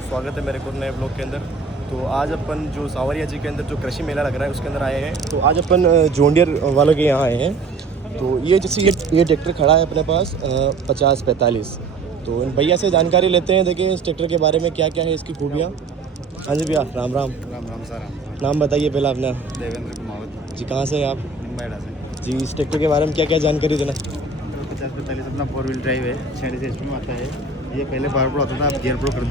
स्वागत है मेरे को नए ब्लॉग के अंदर। तो आज अपन जो सावरिया जी के अंदर जो कृषि मेला लग रहा है उसके अंदर आए हैं। तो आज अपन जॉन्डियर वालों के यहाँ आए हैं। तो ये जैसे ये ट्रैक्टर खड़ा है अपने पास 50-45। तो इन भैया से जानकारी लेते हैं, देखिए इस ट्रैक्टर के बारे में क्या क्या है, इसकी खूबियाँ। हाँ जी भैया, राम राम। राम राम सर। नाम बताइए पहला अपना। देवेंद्र कुमावत जी, कहाँ से हैं आप? निम्बाड़ा से। जी, इस ट्रैक्टर के बारे में क्या क्या जानकारी देना। 50-45 अपना 4 व्हील ड्राइव है, 46 HP में आता है। ये पहले पावर प्रो होता था, अब गियर प्रो कर